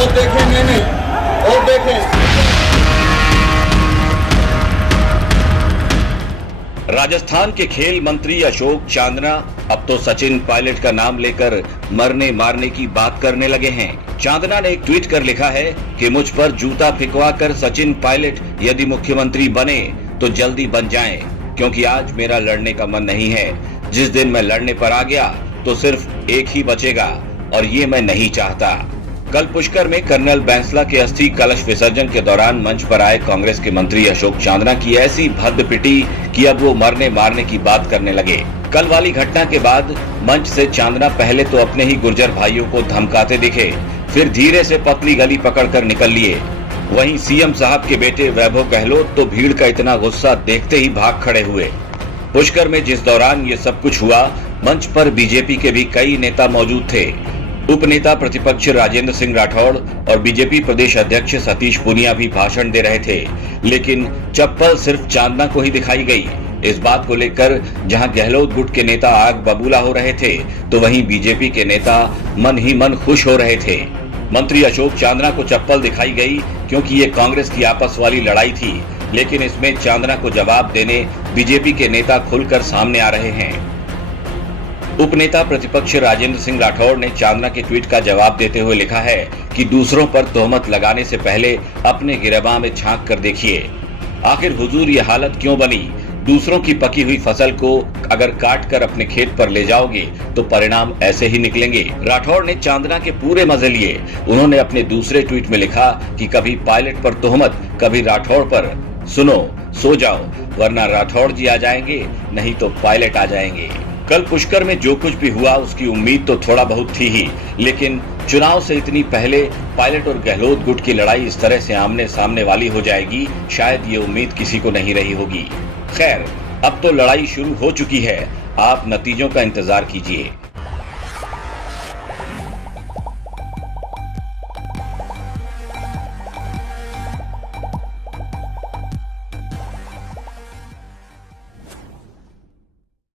और देखें, नहीं और देखें। राजस्थान के खेल मंत्री अशोक चांदना अब तो सचिन पायलट का नाम लेकर मरने मारने की बात करने लगे हैं। चांदना ने एक ट्वीट कर लिखा है कि मुझ पर जूता फिकवा कर सचिन पायलट यदि मुख्यमंत्री बने तो जल्दी बन जाएं, क्योंकि आज मेरा लड़ने का मन नहीं है। जिस दिन मैं लड़ने पर आ गया तो सिर्फ एक ही बचेगा और ये मैं नहीं चाहता। कल पुष्कर में कर्नल बैंसला के अस्थि कलश विसर्जन के दौरान मंच पर आए कांग्रेस के मंत्री अशोक चांदना की ऐसी भद्द पिटी कि अब वो मरने मारने की बात करने लगे। कल वाली घटना के बाद मंच से चांदना पहले तो अपने ही गुर्जर भाइयों को धमकाते दिखे, फिर धीरे से पतली गली पकड़कर निकल लिए। वहीं सीएम साहब के बेटे वैभव गहलोत तो भीड़ का इतना गुस्सा देखते ही भाग खड़े हुए। पुष्कर में जिस दौरान ये सब कुछ हुआ, मंच पर बीजेपी के भी कई नेता मौजूद थे। उपनेता प्रतिपक्ष राजेंद्र सिंह राठौड़ और बीजेपी प्रदेश अध्यक्ष सतीश पूनिया भी भाषण दे रहे थे, लेकिन चप्पल सिर्फ चांदना को ही दिखाई गई। इस बात को लेकर जहां गहलोत गुट के नेता आग बबूला हो रहे थे, तो वहीं बीजेपी के नेता मन ही मन खुश हो रहे थे। मंत्री अशोक चांदना को चप्पल दिखाई गई क्योंकि ये कांग्रेस की आपस वाली लड़ाई थी, लेकिन इसमें चांदना को जवाब देने बीजेपी के नेता खुलकर सामने आ रहे हैं। उपनेता प्रतिपक्ष राजेंद्र सिंह राठौड़ ने चांदना के ट्वीट का जवाब देते हुए लिखा है कि दूसरों पर तोहमत लगाने से पहले अपने गिरबान में झांक कर देखिए, आखिर हुजूर ये हालत क्यों बनी। दूसरों की पकी हुई फसल को अगर काट कर अपने खेत पर ले जाओगे तो परिणाम ऐसे ही निकलेंगे। राठौड़ ने चांदना के पूरे मजे लिए। उन्होंने अपने दूसरे ट्वीट में लिखा कि कभी पायलट पर तोहमत, कभी राठौड़ पर। सुनो, सो जाओ, वरना राठौड़ जी आ जाएंगे, नहीं तो पायलट आ जाएंगे। कल पुष्कर में जो कुछ भी हुआ उसकी उम्मीद तो थोड़ा बहुत थी ही, लेकिन चुनाव से इतनी पहले पायलट और गहलोत गुट की लड़ाई इस तरह से आमने सामने वाली हो जाएगी, शायद ये उम्मीद किसी को नहीं रही होगी। खैर, अब तो लड़ाई शुरू हो चुकी है, आप नतीजों का इंतजार कीजिए।